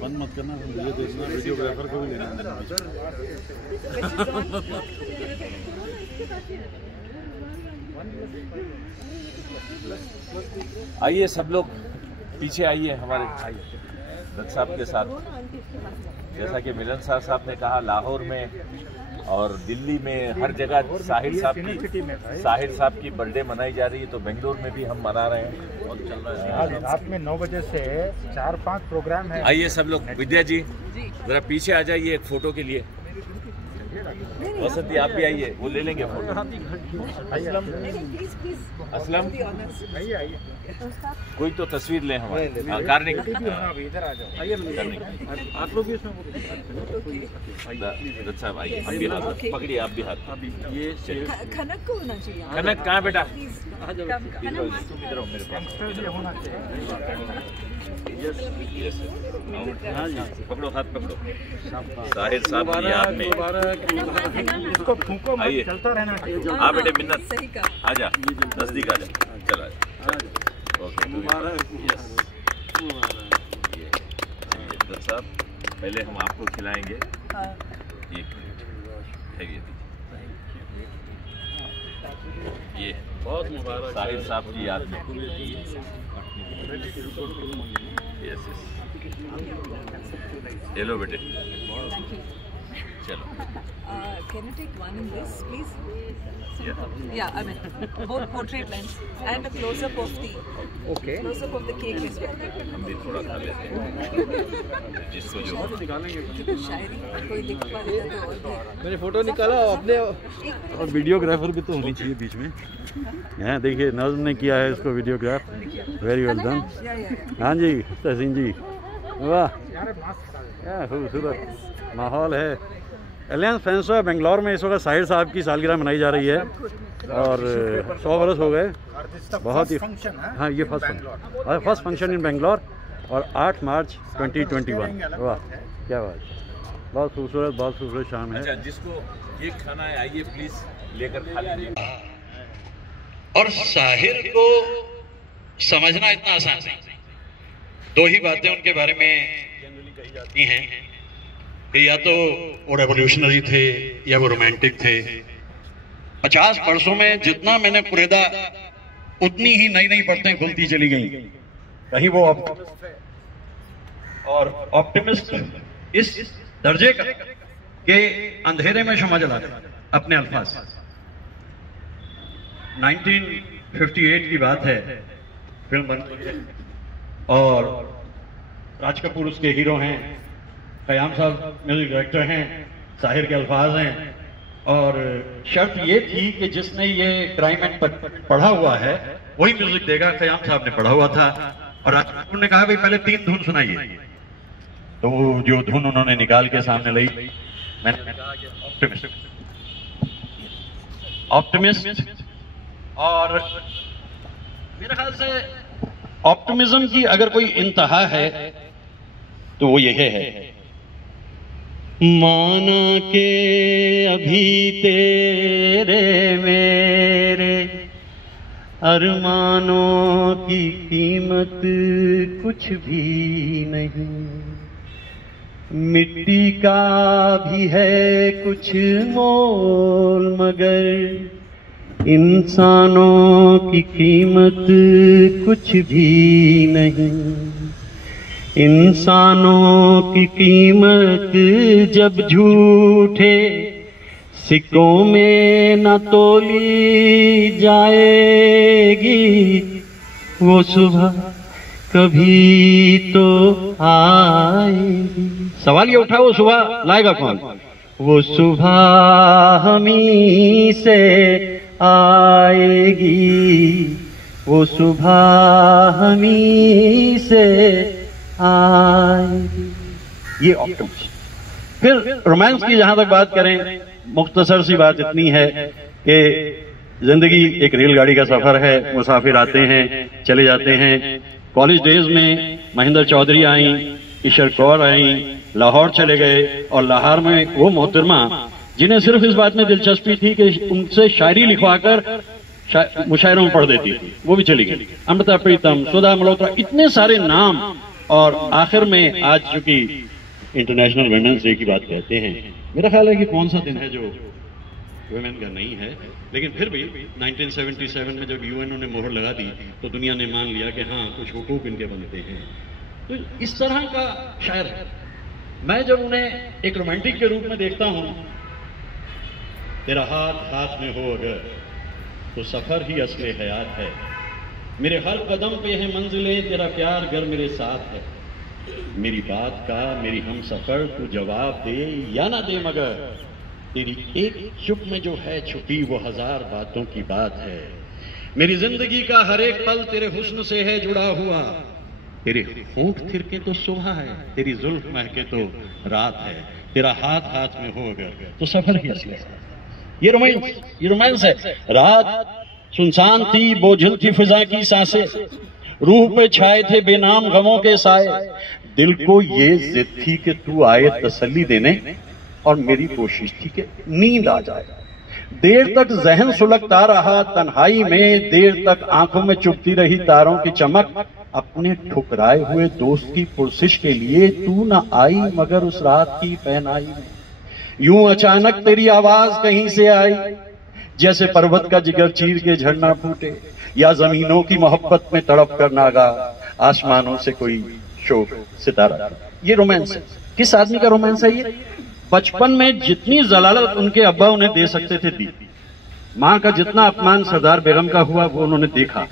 बंद मत करना, वीडियो देखना, वीडियोग्राफर को भी लेना। आइए सब लोग पीछे आइए हमारे दत्त साहब के साथ। जैसा कि मिलन साहब ने कहा, लाहौर में और दिल्ली में हर जगह साहिर साहब की बर्थडे मनाई जा रही है, तो बेंगलोर में भी हम मना रहे हैं और चल रहा है। आज रात में 9 बजे से 4-5 प्रोग्राम है। आइए सब लोग। विद्या जी जरा पीछे आ जाइए एक फोटो के लिए। वसंती आप भी आइए, वो ले लेंगे फोटो। असलम कोई तो तस्वीर लें हमारे। कार्निक इधर आ जाओ। आप लोग भी दत्त साहब आइए, हम भी हाथ पकड़िए, आप भी हाथ। ये खनक को होना चाहिए। खनक कहाँ बेटा? इधर आओ मेरे पास। होना चाहिए। पकड़ो, हाथ पकड़ो। साहिर साहब की याद में इसको फूको मत, आइए। चलता रहना चाहिए। हाँ बेटे मिन्नत, सही कहा। आजा नजदीक आजा। चला ओके। दत्त साहब पहले हम आपको खिलाएंगे। एक ये बहुत मुबारक साहिर साहब की याद में। यस ले लो बेटे, चलो। Can you take one in this, please? Yeah, I mean, both portrait lens and a close-up of the cake as well. हम भी थोड़ा खा लेते हैं जिसको जो शायरी कोई लिख पा देता तो और भी। मैंने फोटो निकाला अपने, और वीडियोग्राफर भी तो होनी चाहिए बीच में। यहाँ देखिए नज़्म ने किया है इसको वीडियोग्राफ, वेरी वेल डन। हाँ जी तहसीन जी, वाह क्या खूबसूरत माहौल है। एलियंस फ्रांसवा बेंगलोर में इस वक्त साहिर साहब की सालगिरह मनाई जा रही है और 100 बरस हो गए। बहुत ही हाँ, ये फर्स्ट फंक्शन इन बेंगलोर और 8 मार्च 2021। वाह क्या बात, बहुत खूबसूरत शाम है। अच्छा, जिसको केक खाना है आइए प्लीज लेकर खा लीजिए। और साहिर को समझना इतना आसान नहीं। 2 ही बातें उनके बारे में कही जाती हैं कि या तो वो रेवोल्यूशनरी थे या वो रोमांटिक थे। 50 वर्षों में जितना मैंने कुरेदा, उतनी ही नई नई परतें खुलती चली गई। कहीं वो और ऑप्टिमिस्ट इस दर्जे का कि अंधेरे में शमा जला दे अपने अल्फाज। 1958 की बात है, फिल्म बन और राज कपूर उसके हीरो हैं, क़याम साहब म्यूजिक डायरेक्टर हैं, साहिर के अल्फाज हैं। और शर्त ये थी कि जिसने ये क्राइम एंड पढ़ा हुआ है वही म्यूजिक देगा। क़याम साहब ने पढ़ा हुआ था और राज कपूर ने कहा भाई पहले 3 धुन सुनाइए। तो वो जो धुन उन्होंने निकाल के सामने लाई, मैंने कहा कि ऑप्टिमिस्ट। और मेरे ख्याल से ऑप्टिमिज्म की अगर कोई इंतहा है तो वो यही है, माना के अभी तेरे मेरे अरमानों की कीमत कुछ भी नहीं, मिट्टी का भी है कुछ मोल मगर इंसानों की कीमत कुछ भी नहीं। इंसानों की कीमत जब झूठे सिक्कों में न तोली जाएगी, वो सुबह कभी तो आएगी। सवाल ये उठा, वो सुबह लाएगा कौन? वो सुबह हमी से आएगी, वो सुबह हमी से आएगी। ये ऑप्टिमिस्ट। फिर रोमांस की जहां तक बात करें, मुख्तसर सी बात इतनी है कि जिंदगी एक रेलगाड़ी का सफर है, मुसाफिर आते हैं चले जाते हैं। कॉलेज डेज में महेंद्र चौधरी आई, ईशर कौर आई, लाहौर चले गए और लाहौर में वो मोहतरमा जिन्हें सिर्फ इस बात में दिलचस्पी थी कि उनसे शायरी लिखवाकर मुशायरों में पढ़ देती थी, वो भी चली गई। अमृता प्रीतम, सुधा मल्होत्रा, इतने सारे नाम। और आखिर में आज चूंकि इंटरनेशनल वुमेन्स डे की बात कहते हैं, मेरा ख्याल है कि कौन सा दिन है जो वुमेन का नहीं है, लेकिन फिर भी 1977 में जब यूएनओ ने मोहर लगा दी तो दुनिया ने मान लिया कि हाँ कुछ हुकूक इनके बनते हैं। तो इस तरह का शायर है। मैं जब उन्हें एक रोमांटिक के रूप में देखता हूं, तेरा हाथ हाथ में हो अगर तो सफर ही असले हयात है, मेरे हर कदम पे है मंजिलें, तेरा प्यार घर मेरे साथ है, मेरी बात का मेरी हम सफर तू जवाब दे या ना दे, मगर तेरी एक चुप में जो है छुपी वो हजार बातों की बात है, मेरी जिंदगी का हर एक पल तेरे हुस्न से है जुड़ा हुआ, तेरे होंठ थिरके तो सुबह है, तेरी जुल्फ महके तो रात है, तेरा हाथ हाथ में हो अगर तो सफर ही असली है। ये रोमांस है। रात सुनसान थी, बोझिल थी फिजा की सांसें, रूह पे छाए थे बेनाम गमों के साए, दिल को ये जिद थी कि तू आए तसल्ली देने, और मेरी कोशिश थी कि नींद आ जाए। देर तक जहन सुलगता रहा तन्हाई में, देर तक आंखों में चुभती रही तारों की चमक, अपने ठुकराए हुए दोस्त की पुरसिश के लिए तू न आई मगर उस रात की पहनाई में। यूं अचानक तेरी आवाज कहीं से आई, जैसे पर्वत का जिगर चीर के झरना फूटे, या जमीनों की मोहब्बत में तड़प कर नागा आसमानों से कोई शोक सितारा। ये रोमांस है। किस आदमी का रोमांस है ये? बचपन में जितनी जलालत उनके अब्बा उन्हें दे सकते थे दी, माँ का जितना अपमान सरदार बेगम का हुआ वो उन्होंने देखा,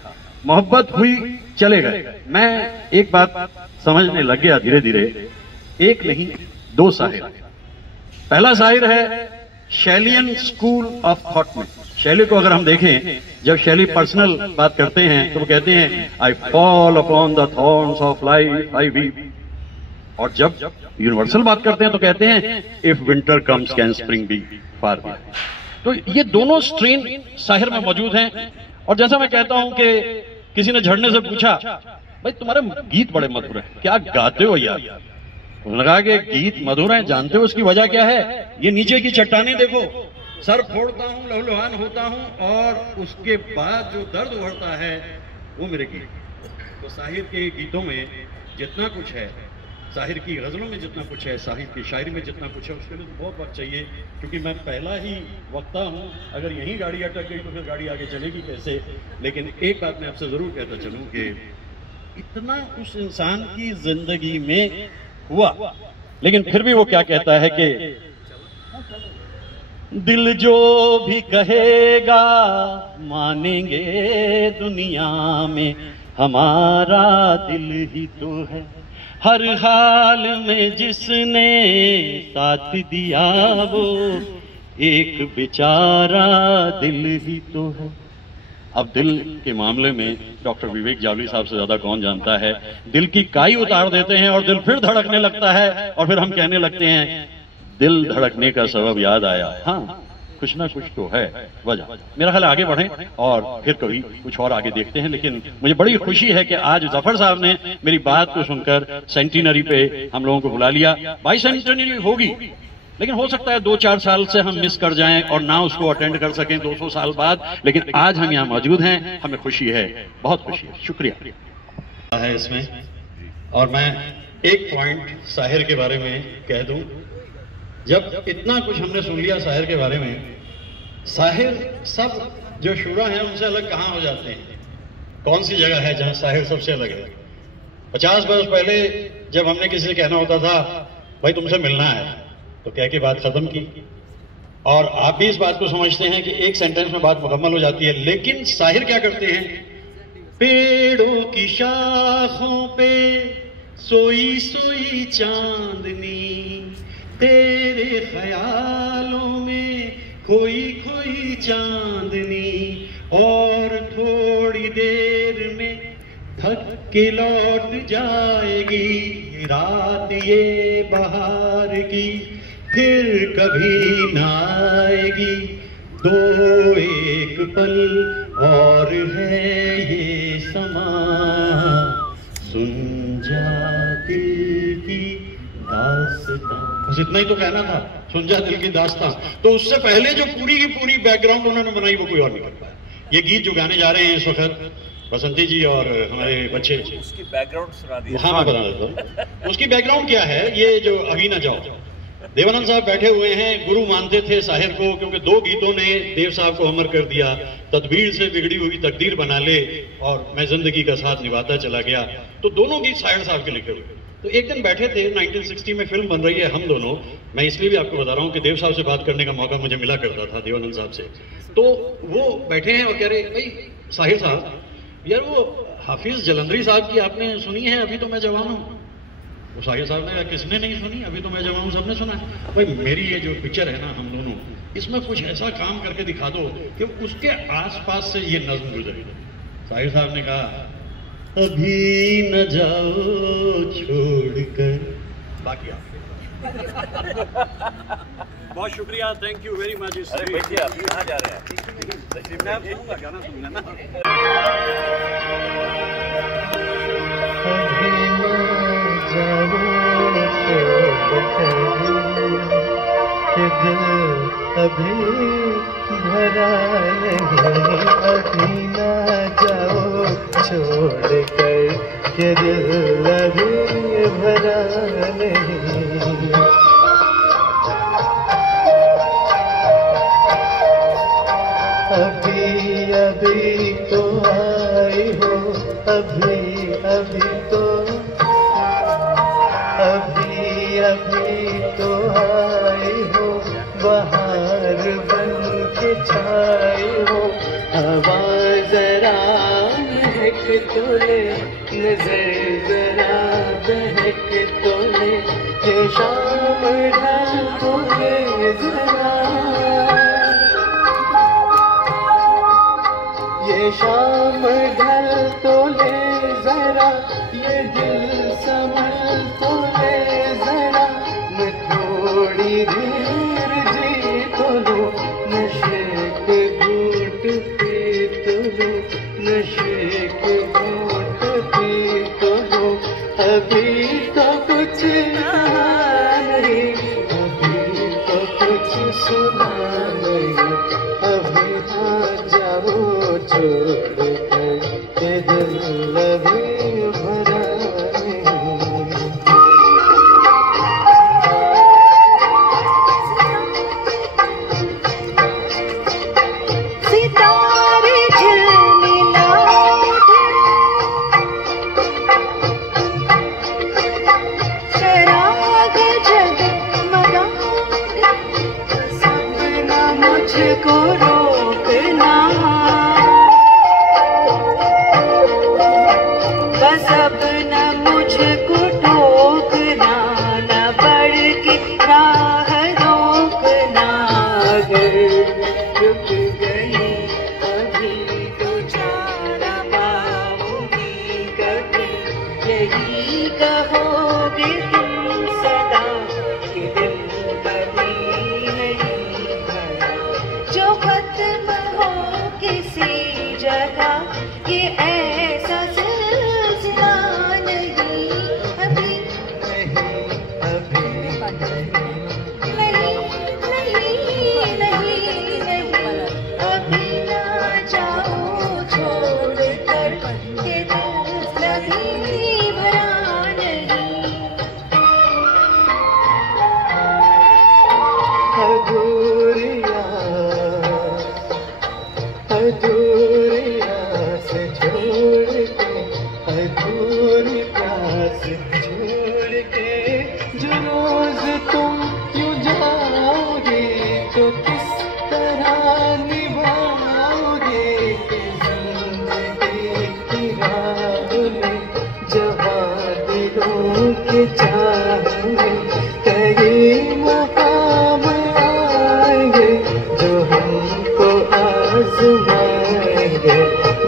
मोहब्बत हुई चले गए। मैं एक बात समझने लग गया धीरे धीरे, एक नहीं दो साहिर। पहला शायर है शैलियन स्कूल ऑफ थॉट में। शैली को अगर हम देखें, जब शैली पर्सनल बात करते हैं तो वो कहते हैं I fall upon the thorns of life I weep, और जब यूनिवर्सल बात करते हैं तो कहते हैं if winter comes can spring be far be. तो ये दोनों स्ट्रेन शायर में मौजूद हैं। और जैसा मैं कहता हूं कि किसी ने झरने से पूछा भाई तुम्हारे गीत बड़े मधुर हैं, क्या गाते हो यार? उन्होंने कहा कि गीत मधुर हैं, जानते हो उसकी वजह क्या है? ये नीचे की चट्टानें देखो, सर फोड़ता हूं लहूलुहान होता हूं और उसके बाद जो दर्द उभरता है वो मेरे गीत। तो साहिर के गीतों में जितना कुछ है, साहिर की गजलों में जितना कुछ है, साहिर की शायरी में जितना कुछ है, उसके लिए तो बहुत वक्त चाहिए, क्योंकि मैं पहला ही वक्ता हूं। अगर यही गाड़ी अटक गई तो फिर गाड़ी आगे चलेगी कैसे? लेकिन एक बात मैं आपसे जरूर कहता चलूं कि इतना उस इंसान की जिंदगी में हुआ, लेकिन फिर भी वो क्या कहता है कि दिल जो भी कहेगा मानेंगे दुनिया में, हमारा दिल ही तो है, हर हाल में जिसने साथ दिया वो एक बेचारा दिल ही तो है। अब दिल के मामले में डॉक्टर विवेक जावली साहब से ज्यादा कौन जानता है। दिल की काई उतार देते हैं और दिल फिर धड़कने लगता है, और फिर हम कहने लगते हैं दिल धड़कने का सबब याद आया। हाँ, कुछ ना कुछ तो है वजह। मेरा ख्याल आगे बढ़ें और फिर कभी कुछ और आगे देखते हैं। लेकिन मुझे बड़ी खुशी है कि आज जफर साहब ने मेरी बात को सुनकर सेंटिनरी पे हम लोगों को बुला लिया। 22 सेंटिनरी होगी, लेकिन हो सकता है 2-4 साल से हम मिस कर जाएं और ना उसको अटेंड कर सकें 200 साल बाद, लेकिन आज हम यहाँ मौजूद हैं, हमें खुशी है, बहुत खुशी है। शुक्रिया है इसमें। और मैं एक पॉइंट साहिर के बारे में कह दूं, जब इतना कुछ हमने सुन लिया साहिर के बारे में, साहिर सब जो शुरा हैं उनसे अलग कहाँ हो जाते हैं? कौन सी जगह है जहाँ साहिर सबसे अलग है? 50 वर्ष पहले जब हमने किसी से कहना होता था भाई तुमसे मिलना है, तो कह के बात खत्म की, और आप भी इस बात को समझते हैं कि एक सेंटेंस में बात मुकम्मल हो जाती है। लेकिन साहिर क्या करते हैं? पेड़ों की शाखों पे सोई सोई चांदनी, तेरे ख्यालों में खोई खोई चांदनी, और थोड़ी देर में थक के लौट जाएगी रात ये बहार की, फिर कभी ना आएगी दो एक पल और है ये समा, सुन जा दिल की दास्तां। बस इतना ही तो कहना था, सुन जा दिल की दास्तां। तो उससे पहले जो पूरी की पूरी बैकग्राउंड उन्होंने बनाई वो कोई और नहीं कर पाया। ये गीत जो गाने जा रहे हैं इस वक्त बसंती जी और हमारे बच्चे, उसकी बैकग्राउंड सुना दी। हाँ मैं बता देता हूँ उसकी बैकग्राउंड क्या है। ये जो अभी न जाओ, देवानंद साहब बैठे हुए हैं, गुरु मानते थे साहिर को, क्योंकि 2 गीतों ने देव साहब को अमर कर दिया, तदबीर से बिगड़ी हुई तकदीर बना ले और मैं जिंदगी का साथ निभाता चला गया। तो दोनों गीत साहिर साहब के लिखे हुए। तो एक दिन बैठे थे, 1960 में फिल्म बन रही है हम दोनों, मैं इसलिए भी आपको बता रहा हूँ कि देव साहब से बात करने का मौका मुझे मिला करता था देवानंद साहब से। तो वो बैठे हैं और कह रहे भाई साहिर साहब, यार वो हाफिज जलंधरी साहब की आपने सुनी है अभी तो मैं जवान हूँ? वो साहिर साहब ने, किसने नहीं सुनी, अभी तो मैं जवान हूँ सबने सुना है। भाई मेरी ये जो पिक्चर है ना हम दोनों, इसमें कुछ ऐसा काम करके दिखा दो कि उसके आसपास से ये नज्म गुजरे। साहिर साहब ने कहा अभी न जाओ छोड़कर, बाकी आप। बहुत शुक्रिया, थैंक यू वेरी मच। अरे बैठिए, आप कहाँ जा रहे हैं? मैं सुनूंगा, गाना सुनूंगा ना। अभी भरा नहीं, अभी ना जाओ छोड़ कर के दिल अभी भरा नहीं। अभी अभी तो आई हो, अभी अभी तो, अभी अभी तो आई हो, बहार बन के छाई हो। हवा जरा महक तो ले, नजर जरा बहक तो ले, ये शाम ढल तो ले जरा, ये शाम ढल तो ले जरा, ये दिल संभल तो ले जरा। मैं थोड़ी देर जी तो लूं, नशे के घूंट पी तो लूं, नशे के घूंट पी तो लूं। अभी तो कुछ नहीं, अभी तो कुछ सुना नहीं, अभी ना जाओ छोड़ कर के दिल अभी भरा नहीं। सितारे झिलमिला शराब जगमगा, सपना मुझको रोकना, बस अब न मुझको टोकना, न बढ़ के राह रोकना। अगर रुक गई अभी तो जाना पाओगी कभी, यही कहोगे तुम सदा कि दिल कभी नहीं भरा। जो खत्म हो किसी जगह, ये ऐसा सिलसिला नहीं, अभी नहीं, अभी नहीं नहीं नहीं नहीं, अभी ना जाओ छोड़ कर के दिल कभी भरा नहीं। अधूरिया अधूरिया से छोड़ के, अधूरी प्यास छोड़ के, जो रोज तुम यूं जाओगे तो किस तरह निभाओगे कि जिंदगी की राह में, जहाँ दिलों के चाह में कई मकाम आएंगे जो हमको आजमाएंगे।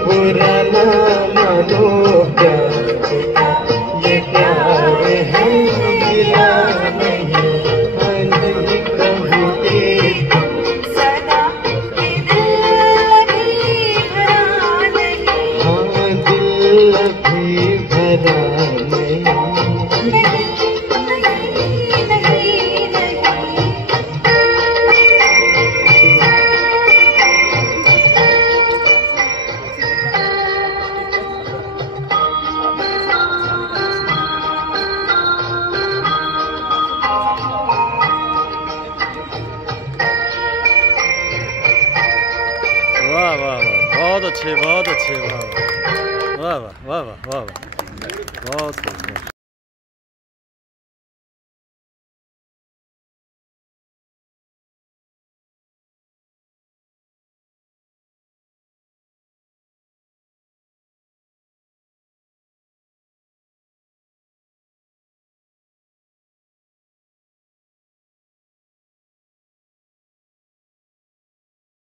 बुरा ना मानो प्यार का, ये प्यार है मिला नहीं, नहीं कभी सदा के दिल अभी भरा नहीं, हाँ दिल अभी भरा नहीं। नहीं नहीं नहीं नहीं। अच्छे, बहुत अच्छे, वाह वाह वाह वाह वाह वाह वाह, बहुत खूब।